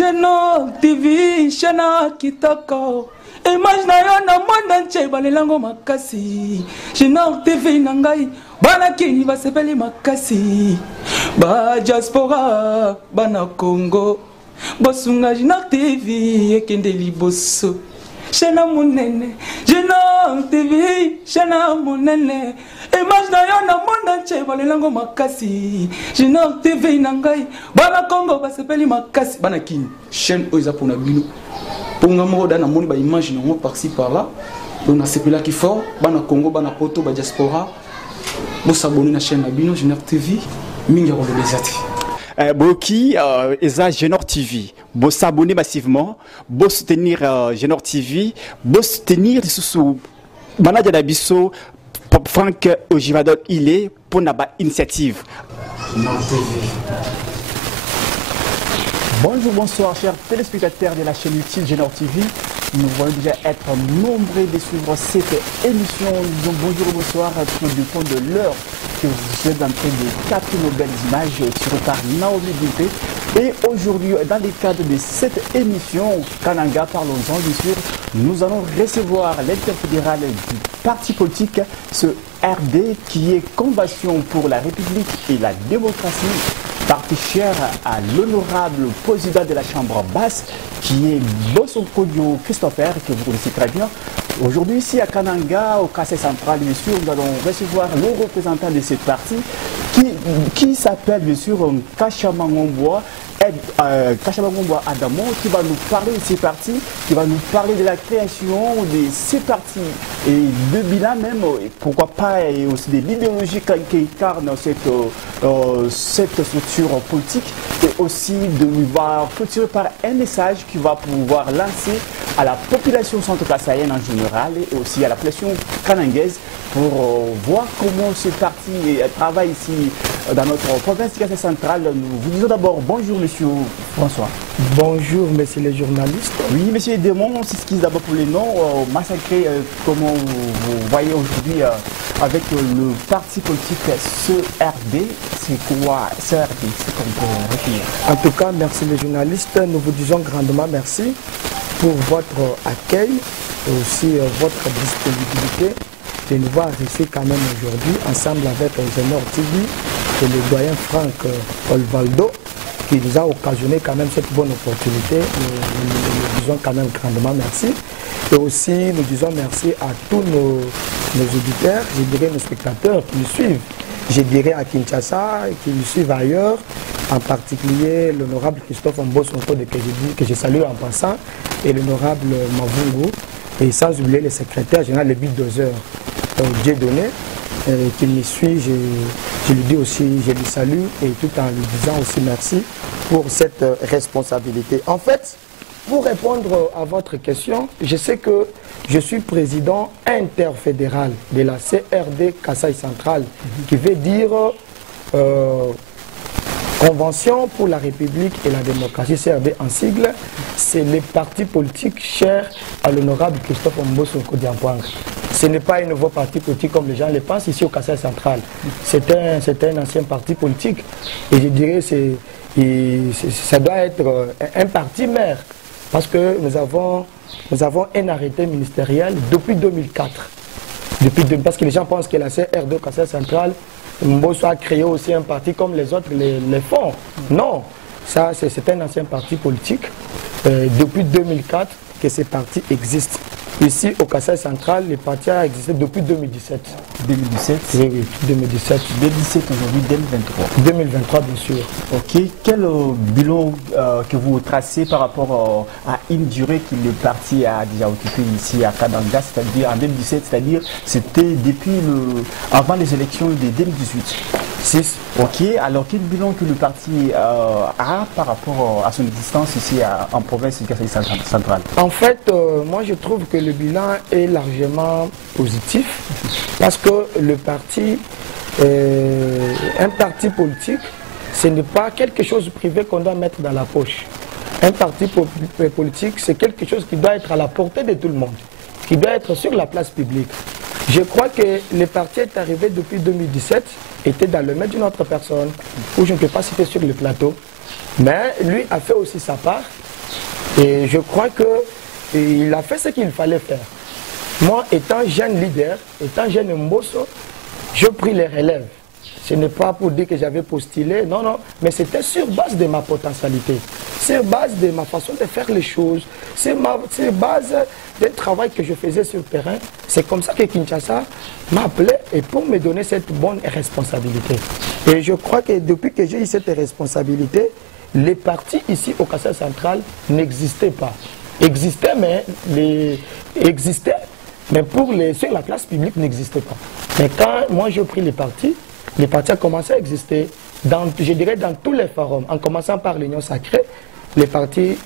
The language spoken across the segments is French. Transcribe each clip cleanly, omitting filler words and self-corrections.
Génor TV, Shana Kitoko. Image na yo na monde entier balelango makasi. Génor TV nangai, bana kini basepeli makasi. Ba diaspora, bana Congo. Bosunga Génor TV, ekende liboso. Shana monene, Génor TV, Shana monene. Image na yo na monde entier balelango makasi. Génor TV nangai, bana Congo basepeli makasi. Bana kini, chaîne oiza pona bino. Pour nous dans mon ba image non par-ci par-là. On a ces là qui fort, bana Congo, bana Poto, ba diaspora. Vous s'abonner à la chaîne Abino Génor TV, mingi rolo bezati. Boki eza Génor TV. Vous s'abonner massivement, vous soutenir Génor TV, vous soutenir sous manager d'Abisso Franck Ojivadol il est pour naba initiative. Génor TV. Bonjour, bonsoir, chers téléspectateurs de la chaîne YouTube Génor TV. Nous voulons déjà être nombreux de suivre cette émission. Nous disons bonjour et bonsoir tout dépend de l'heure que vous êtes en train de capter nos belles images tirées par Naomi Bimpe. Et aujourd'hui, dans le cadre de cette émission, Kananga, parlons-en bien sûr, nous allons recevoir l'interfédéral du parti politique, ce RD qui est Convention pour la République et la démocratie. Parti cher à l'honorable président de la Chambre basse, qui est Bosso Kodio Christopher, que vous connaissez très bien. Aujourd'hui, ici à Kananga, au Kassai Central, bien sûr, nous allons recevoir le représentant de cette partie, qui s'appelle bien sûr Kachamangomboa. Kachamangomboa Adamo, qui va nous parler de ces partis, qui va nous parler de la création de ces partis et de bilan même, et pourquoi pas, et aussi de l'idéologie qui incarne cette structure politique, et aussi va clôturer par un message qui va pouvoir lancer à la population centro-kassaïenne en général et aussi à la population kanangaise pour voir comment ce parti travaille ici dans notre province du Kassai central. Nous vous disons d'abord bonjour monsieur François. Bonjour monsieur les journalistes. Oui monsieur Démon, on s'excuse d'abord pour les noms massacrés, comment vous voyez aujourd'hui avec le parti politique CRD. C'est quoi CRD? C'est comme pour retenir. En tout cas, merci les journalistes. Nous vous disons grandement merci pour votre accueil et aussi votre disponibilité de nous voir ici quand même aujourd'hui ensemble avec Génor TV et le doyen Franck Olvaldo qui nous a occasionné quand même cette bonne opportunité. Nous disons quand même grandement merci. Et aussi nous disons merci à tous nos auditeurs, je dirais nos spectateurs qui nous suivent. Je dirais à Kinshasa et qui nous suivent ailleurs, en particulier l'honorable Christophe Mbosonko que je salue en passant et l'honorable Mavungu et sans oublier le secrétaire général le bulldozer Dieu donné qui me suit, je lui dis aussi, je lui salue et tout en lui disant aussi merci pour cette responsabilité. En fait, pour répondre à votre question, je sais que je suis président interfédéral de la CRD Kassai Central, qui veut dire Convention pour la République et la démocratie, CRD en sigle. C'est les partis politiques chers à l'honorable Christophe Mbosonko Diampouanga. Ce n'est pas un nouveau parti politique comme les gens le pensent ici au Kassai Central. C'est un ancien parti politique. Et je dirais que ça doit être un parti mère. Parce que nous avons un arrêté ministériel depuis 2004. Parce que les gens pensent que la CRD au Kassai Central, Mbosso a créé aussi un parti comme les autres les font. Non, ça c'est un ancien parti politique. Depuis 2004 que ces partis existent. Ici au Kassai Central, le parti a existé depuis 2017. 2017? Oui, 2017. 2017 aujourd'hui, 2023. 2023 bien sûr. Ok, quel bilan que vous tracez par rapport à une durée que le parti a déjà occupé ici à Kananga, c'est-à-dire en 2017, c'est-à-dire c'était depuis avant les élections de 2018. 6. Ok, alors quel bilan que le parti a par rapport à son existence ici en province du Kassai central? En fait, moi je trouve que le bilan est largement positif parce que le parti, un parti politique, ce n'est pas quelque chose de privé qu'on doit mettre dans la poche. Un parti politique, c'est quelque chose qui doit être à la portée de tout le monde, qui doit être sur la place publique. Je crois que le parti est arrivé depuis 2017, était dans le maître d'une autre personne, où je ne peux pas citer sur le plateau, mais lui a fait aussi sa part. Et je crois qu'il a fait ce qu'il fallait faire. Moi, étant jeune leader, étant jeune Mbosso, je pris les relèves. Ce n'est pas pour dire que j'avais postulé, non, non, mais c'était sur base de ma potentialité, sur base de ma façon de faire les choses, sur base d'un travail que je faisais sur le terrain. C'est comme ça que Kinshasa m'a appelé et pour me donner cette bonne responsabilité. Et je crois que depuis que j'ai eu cette responsabilité, les partis ici au Kassai central n'existaient pas. Existaient, mais sur la place publique n'existaient pas. Mais quand moi j'ai pris les partis ont commencé à exister, je dirais dans tous les forums, en commençant par l'Union Sacrée. Les partis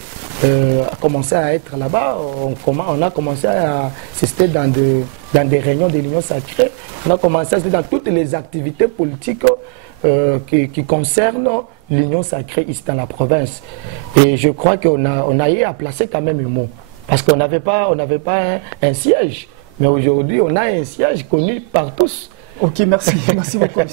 ont commencé à être là-bas, on a commencé à assister dans des réunions de l'Union Sacrée, on a commencé à assister dans toutes les activités politiques qui concernent l'Union Sacrée ici dans la province. Et je crois qu'on a eu à placer quand même un mot, parce qu'on n'avait pas un siège, mais aujourd'hui on a un siège connu par tous. Ok, merci. Merci beaucoup, M.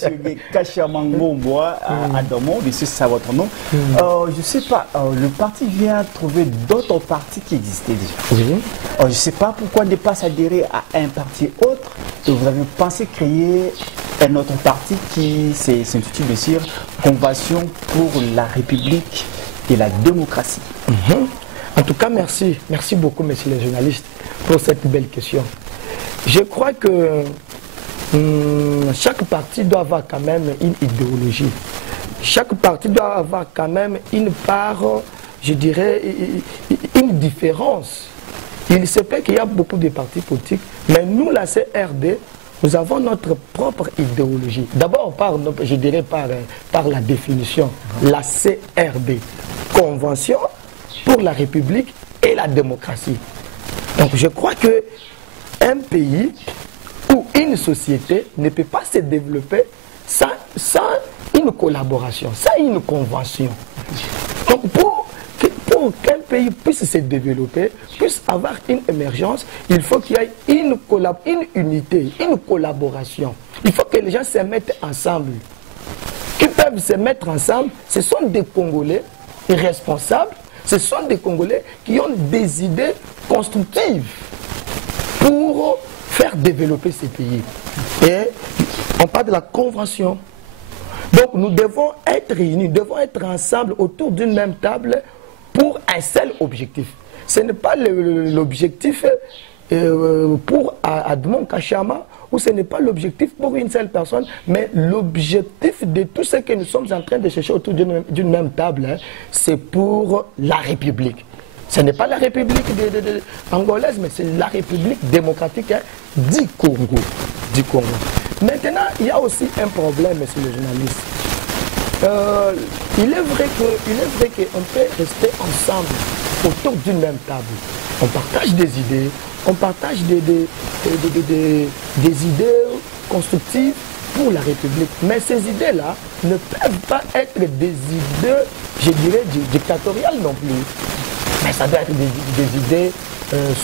Kachamango Mboa Adamo, c'est ça votre nom. Je ne sais pas, le parti vient trouver d'autres partis qui existaient déjà. Oui. Je ne sais pas pourquoi ne pas s'adhérer à un parti autre. Et vous avez pensé créer un autre parti qui s'intitule de dire Convention pour la République et la démocratie. En tout cas, merci. Merci beaucoup, messieurs les journalistes, pour cette belle question. Je crois que chaque parti doit avoir quand même une idéologie. Chaque parti doit avoir quand même une part, je dirais, une différence. Il se peut qu'il y a beaucoup de partis politiques, mais nous, la CRD, nous avons notre propre idéologie. D'abord, je dirais par la définition, la CRD, Convention pour la République et la démocratie. Donc je crois que un pays où une société ne peut pas se développer sans une collaboration, sans une convention. Donc pour qu'un pays puisse se développer, puisse avoir une émergence, il faut qu'il y ait une unité, une collaboration. Il faut que les gens se mettent ensemble. Qui peuvent se mettre ensemble, ce sont des Congolais responsables, ce sont des Congolais qui ont des idées constructives pour faire développer ces pays. Et on parle de la convention. Donc nous devons être réunis, nous devons être ensemble autour d'une même table pour un seul objectif. Ce n'est pas l'objectif pour Admon Kachama, ou ce n'est pas l'objectif pour une seule personne, mais l'objectif de tout ce que nous sommes en train de chercher autour d'une même table, c'est pour la République. Ce n'est pas la République angolaise, mais c'est la République démocratique du Congo. Maintenant, il y a aussi un problème, monsieur le journaliste. Il est vrai qu'on peut rester ensemble autour d'une même table. On partage des idées, on partage des idées constructives pour la République. Mais ces idées-là ne peuvent pas être des idées, je dirais, dictatoriales non plus. Mais ça doit être des idées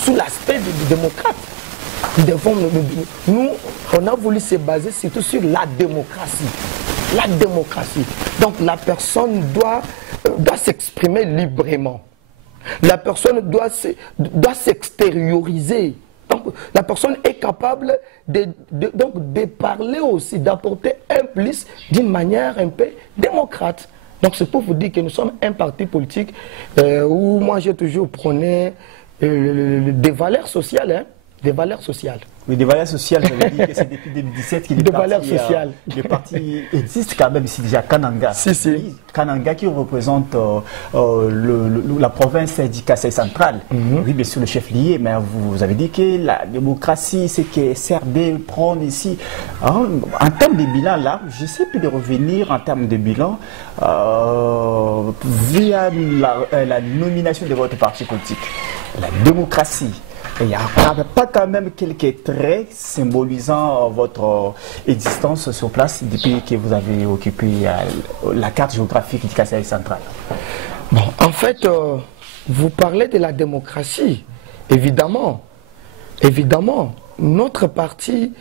sous l'aspect du démocrate. Nous, on a voulu se baser surtout sur la démocratie. La démocratie. Donc la personne doit s'exprimer librement. La personne doit s'extérioriser. Donc la personne est capable de parler aussi, d'apporter un plus d'une manière un peu démocrate. Donc c'est pour vous dire que nous sommes un parti politique où moi j'ai toujours prôné des valeurs sociales. Hein, des valeurs sociales. Oui, des valeurs sociales, j'avais dit que c'est depuis 2017 que les partis existent quand même ici déjà. Kananga. Si. Kananga qui représente la province du Kassai central. Oui, bien sûr, le chef lié, mais vous avez dit que la démocratie, c'est que CRD prend ici. En termes de bilan, là, j'essaie plus de revenir en termes de bilan via la nomination de votre parti politique. La démocratie. Il n'y a pas quand même quelques traits symbolisant votre existence sur place depuis que vous avez occupé la carte géographique du Kassai central. Bon, en fait, vous parlez de la démocratie. Évidemment, notre parti,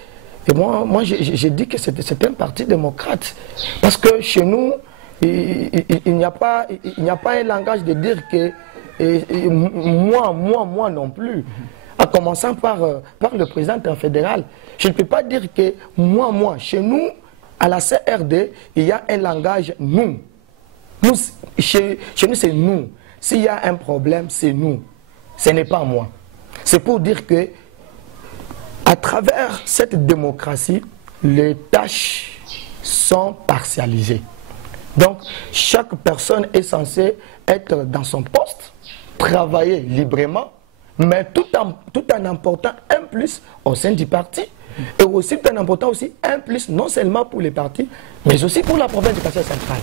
et moi j'ai dit que c'est un parti démocrate. Parce que chez nous, il n'y a pas un langage de dire que et moi non plus. En commençant par le président fédéral. Je ne peux pas dire que moi, chez nous, à la CRD, il y a un langage nous. Chez nous, c'est nous. S'il y a un problème, c'est nous. Ce n'est pas moi. C'est pour dire que, à travers cette démocratie, les tâches sont partialisées. Donc, chaque personne est censée être dans son poste, travailler librement, mais tout en apportant un plus au sein du parti, et aussi tout en apportant aussi un plus non seulement pour les partis, mais aussi pour la province du Kassai central.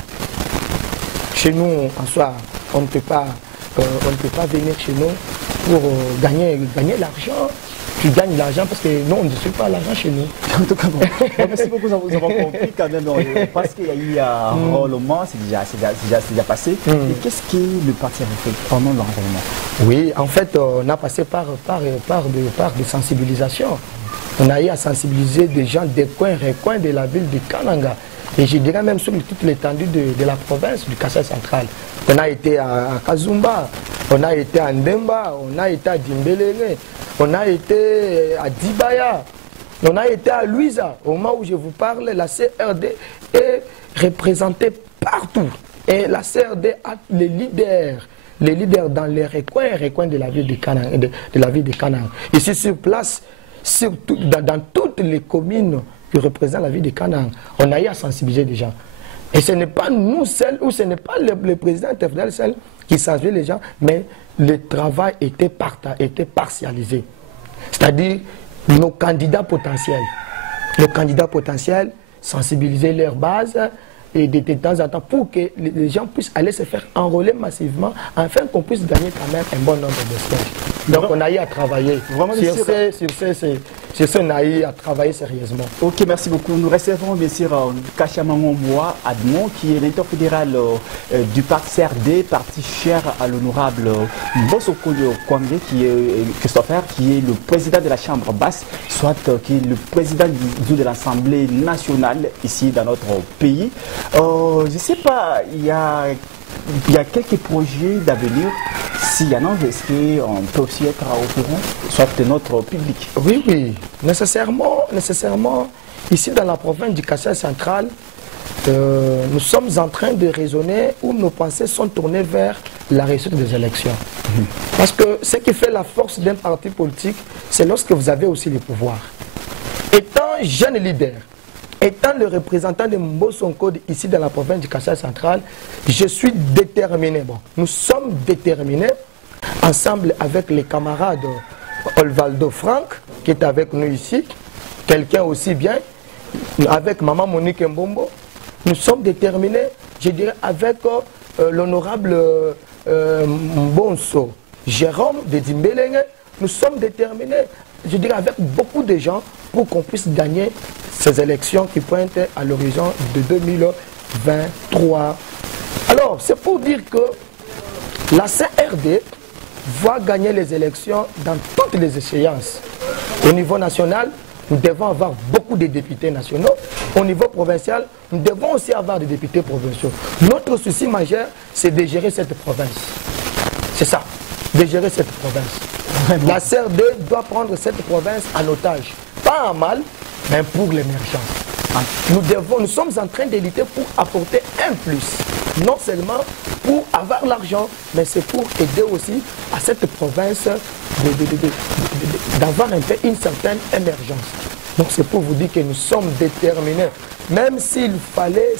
Chez nous, en soi, on ne peut pas venir chez nous pour gagner l'argent. Tu gagnes l'argent parce que non, on ne suit pas l'argent chez nous. En tout cas, bon. Merci beaucoup, nous avons compris quand même. Parce qu'il y a eu un enrôlement, c'est déjà passé. Et qu'est-ce que le parti avait fait pendant l'enrôlement? Oui, en fait, on a passé par des sensibilisations. On a eu à sensibiliser des gens des recoins de la ville de Kananga. Et je dirais même sur toute l'étendue de la province du Kassai central. On a été à Kazumba, on a été à Ndemba, on a été à Dimbelele, on a été à Dibaya, on a été à Louisa. Au moment où je vous parle, la CRD est représentée partout. Et la CRD a les leaders dans les recoins de la ville de Kanang. Ici sur place, dans toutes les communes qui représentent la ville de Kanang, on a eu à sensibiliser les gens. Et ce n'est pas nous seuls, ou ce n'est pas le président fédéral seul qui sensibilise les gens, mais le travail était partialisé. C'est-à-dire nos candidats potentiels. Nos candidats potentiels, sensibiliser leur base et de temps en temps pour que les gens puissent aller se faire enrôler massivement afin qu'on puisse gagner quand même un bon nombre de sièges. Donc on a eu à travailler sur ce, on a eu à travailler sérieusement. Ok, merci beaucoup. Nous recevons bien sûr Kashamangomboa Admon, qui est l'interfédéral du parti CRD, parti cher à l'honorable Bosoko Kwangé, qui est Christopher, qui est le président de la Chambre basse, soit qui est le président de l'Assemblée nationale ici dans notre pays. Je ne sais pas, il y a quelques projets d'avenir. S'il y en a, est-ce qu'on peut aussi être au courant, soit de notre public? Oui, nécessairement, ici dans la province du Kassai central, nous sommes en train de raisonner où nos pensées sont tournées vers la réussite des élections. Parce que ce qui fait la force d'un parti politique, c'est lorsque vous avez aussi le pouvoir. Étant jeune leader, étant le représentant de Mbosonko ici dans la province du Kassai central, je suis déterminé. Bon, nous sommes déterminés, ensemble avec les camarades Olvaldo Franck, qui est avec nous ici, quelqu'un aussi bien, avec Maman Monique Mbombo. Nous sommes déterminés, je dirais, avec l'honorable Mbonso Jérôme de Dimbelenge. Nous sommes déterminés, je dirais, avec beaucoup de gens pour qu'on puisse gagner ces élections qui pointent à l'horizon de 2023. Alors, c'est pour dire que la CRD va gagner les élections dans toutes les échéances. Au niveau national, nous devons avoir beaucoup de députés nationaux. Au niveau provincial, nous devons aussi avoir des députés provinciaux. Notre souci majeur, c'est de gérer cette province. C'est ça, de gérer cette province. Vraiment. La CRD doit prendre cette province en otage. Pas en mal, mais pour l'émergence. Nous sommes en train de lutter pour apporter un plus. Non seulement pour avoir l'argent, mais c'est pour aider aussi à cette province d'avoir un peu une certaine émergence. Donc c'est pour vous dire que nous sommes déterminés. Même s'il fallait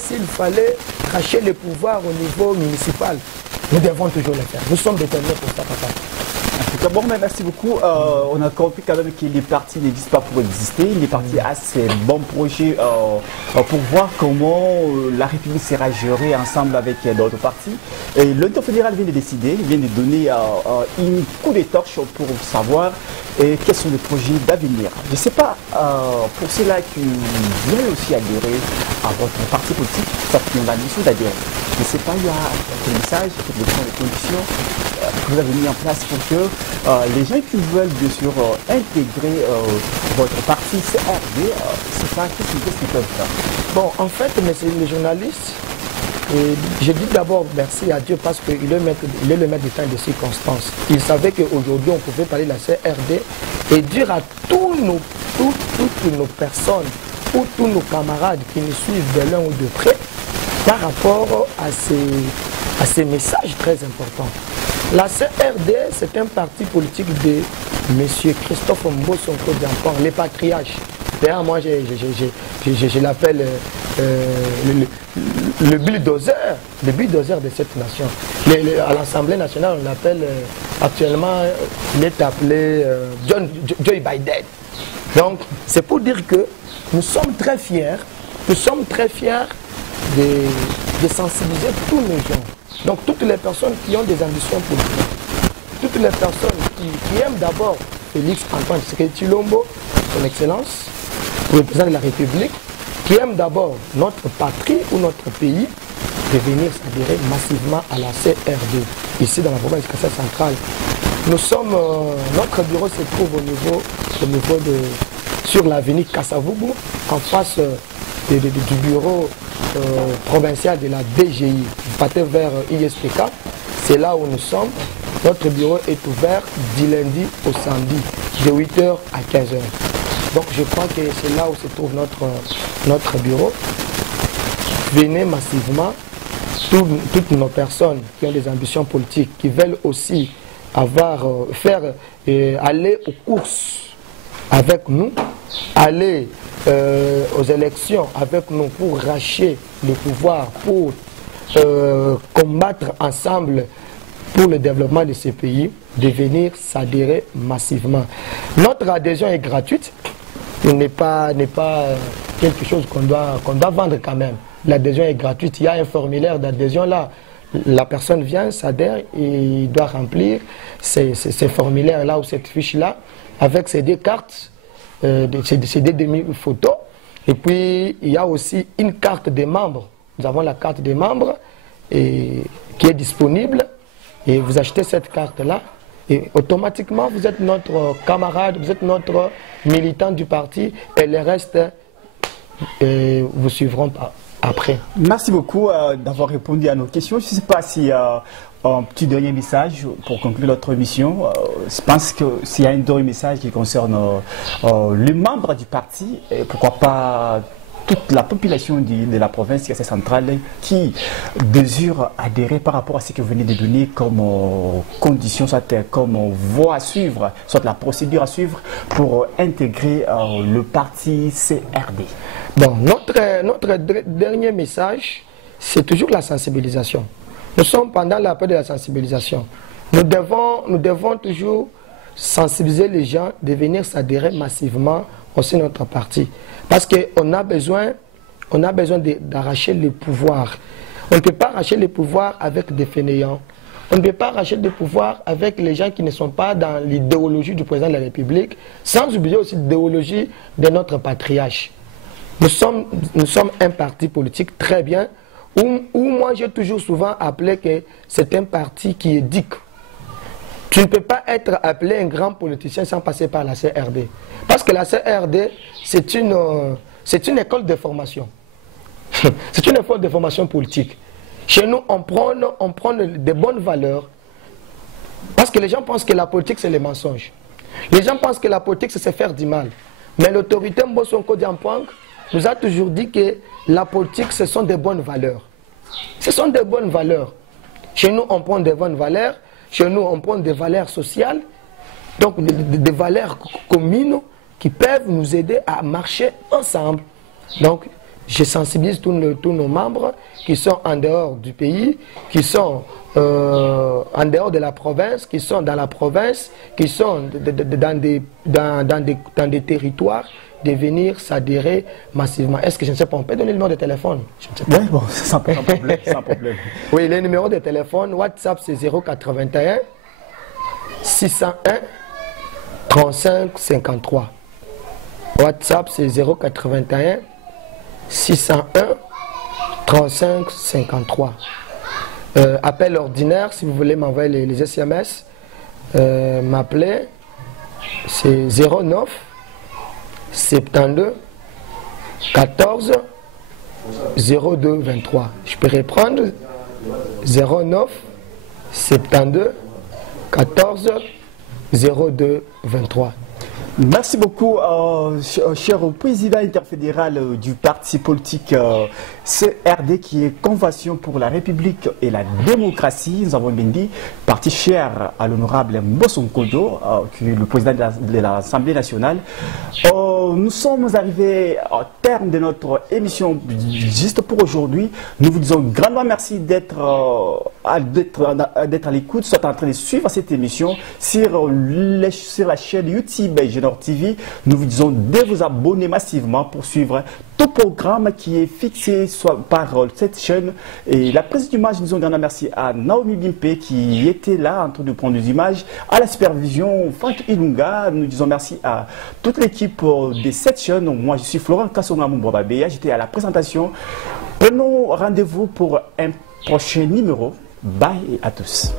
cracher le pouvoir au niveau municipal, nous devons toujours le faire. Nous sommes déterminés pour ça, papa. Bon, mais merci beaucoup. On a compris quand même que les partis n'existent pas pour exister. Les partis ont ces bons projets pour voir comment la République sera gérée ensemble avec d'autres partis. Et l'interfédéral vient de décider, il vient de donner un coup de torche pour savoir quels sont les projets d'avenir. Je ne sais pas, pour ceux-là qui veulent aussi adhérer à votre parti politique, ça qui ont la mission d'adhérer. Je ne sais pas, il y a quel message, quelles conditions que vous avez mis en place pour que les gens qui veulent bien sûr intégrer votre parti CRD, c'est pas qu'est-ce qu'ils peuvent faire? Bon, en fait, messieurs les journalistes, Et je dis d'abord merci à Dieu parce qu'il est le maître du temps et des circonstances. Il savait qu'aujourd'hui on pouvait parler de la CRD et dire à toutes nos personnes ou tous nos camarades qui nous suivent de loin ou de près par rapport à ces messages très importants. La CRD, c'est un parti politique de M. Christophe Mbosonko Diampang, les patriarches. D'ailleurs, moi, je l'appelle le bulldozer de cette nation. À l'Assemblée nationale, on l'appelle actuellement, il est appelé Joe Biden. Donc, c'est pour dire que nous sommes très fiers de sensibiliser tous les gens. Donc, toutes les personnes qui ont des ambitions politiques, toutes les personnes qui aiment d'abord Félix Antoine Tshisekedi Tshilombo, son Excellence, le président de la République, qui aiment d'abord notre patrie ou notre pays, de venir s'adhérer massivement à la CRD, ici dans la province du Kasai central. Nous sommes, notre bureau se trouve sur l'avenue Kasavubu, en face du bureau provincial de la DGI. Vous partez vers ISPK, c'est là où nous sommes. Notre bureau est ouvert du lundi au samedi, de 8h à 15h. Donc je crois que c'est là où se trouve notre bureau. Venez massivement, toutes nos personnes qui ont des ambitions politiques, qui veulent aussi aller aux courses avec nous, aller aux élections avec nous pour racheter le pouvoir, pour combattre ensemble pour le développement de ces pays, de venir s'adhérer massivement. Notre adhésion est gratuite, n'est pas quelque chose qu'on doit vendre quand même. L'adhésion est gratuite, il y a un formulaire d'adhésion là. La personne vient, s'adhère et il doit remplir ces formulaires-là ou cette fiche-là avec ces deux cartes, ces deux demi-photos. Et puis, il y a aussi une carte des membres. Nous avons la carte des membres qui est disponible. Et vous achetez cette carte-là et automatiquement, vous êtes notre camarade, vous êtes notre militant du parti et les restes vous suivront après. Merci beaucoup d'avoir répondu à nos questions. Je ne sais pas si un petit dernier message pour conclure notre émission. Je pense que s'il y a un dernier message qui concerne les membres du parti, et pourquoi pas toute la population de la province Kasai centrale qui désire adhérer par rapport à ce que vous venez de donner comme condition, soit comme voie à suivre, soit la procédure à suivre pour intégrer le parti CRD. Bon, notre dernier message, c'est toujours la sensibilisation. Nous sommes pendant la période de la sensibilisation. Nous devons toujours sensibiliser les gens de venir s'adhérer massivement aussi notre parti. Parce qu'on a besoin d'arracher le pouvoir. On ne peut pas arracher le pouvoir avec des fainéants. On ne peut pas arracher le pouvoir avec les gens qui ne sont pas dans l'idéologie du président de la République, sans oublier aussi l'idéologie de notre patriarche. Nous sommes un parti politique très bien, où moi j'ai toujours souvent appelé que c'est un parti qui éduque. Tu ne peux pas être appelé un grand politicien sans passer par la CRD. Parce que la CRD, c'est une école de formation. C'est une école de formation politique. Chez nous, on prend des bonnes valeurs. Parce que les gens pensent que la politique, c'est les mensonges. Les gens pensent que la politique, c'est se faire du mal. Mais l'autorité Mbosonko Diampang nous a toujours dit que la politique, ce sont des bonnes valeurs. Ce sont des bonnes valeurs. Chez nous, on prend des bonnes valeurs. Chez nous, on prend des valeurs sociales, donc des valeurs communes qui peuvent nous aider à marcher ensemble. Donc, je sensibilise tous nos membres qui sont en dehors du pays, qui sont en dehors de la province, qui sont dans la province, qui sont dans des territoires, de venir s'adhérer massivement. Est-ce que je ne sais pas, on peut donner le numéro de téléphone? Oui, bon, sans problème, sans problème. Oui, le numéro de téléphone, WhatsApp c'est 081 601 35 53. WhatsApp c'est 081 601 35 53. Appel ordinaire, si vous voulez m'envoyer les SMS, m'appeler, c'est 09 72 14 02 23. Je peux reprendre 09 72 14 02 23. Merci beaucoup, cher président interfédéral du parti politique CRD, qui est Convention pour la République et la démocratie. Nous avons bien dit, parti cher à l'honorable Mbosso Nkodo, qui est le président de l'Assemblée nationale. Nous sommes arrivés au terme de notre émission juste pour aujourd'hui. Nous vous disons grandement merci d'être à l'écoute, soit en train de suivre cette émission sur la chaîne YouTube Génor TV. Nous vous disons de vous abonner massivement pour suivre tout programme qui est fixé par cette chaîne. Et la prise d'image, nous disons grandement merci à Naomi Bimpe qui était là en train de prendre des images, à la supervision Franck Ilunga. Nous disons merci à toute l'équipe de cette chaîne. Moi, je suis Florent Kassonga-Moumbababéa, j'étais à la présentation. Prenons rendez-vous pour un prochain numéro. Bye à tous.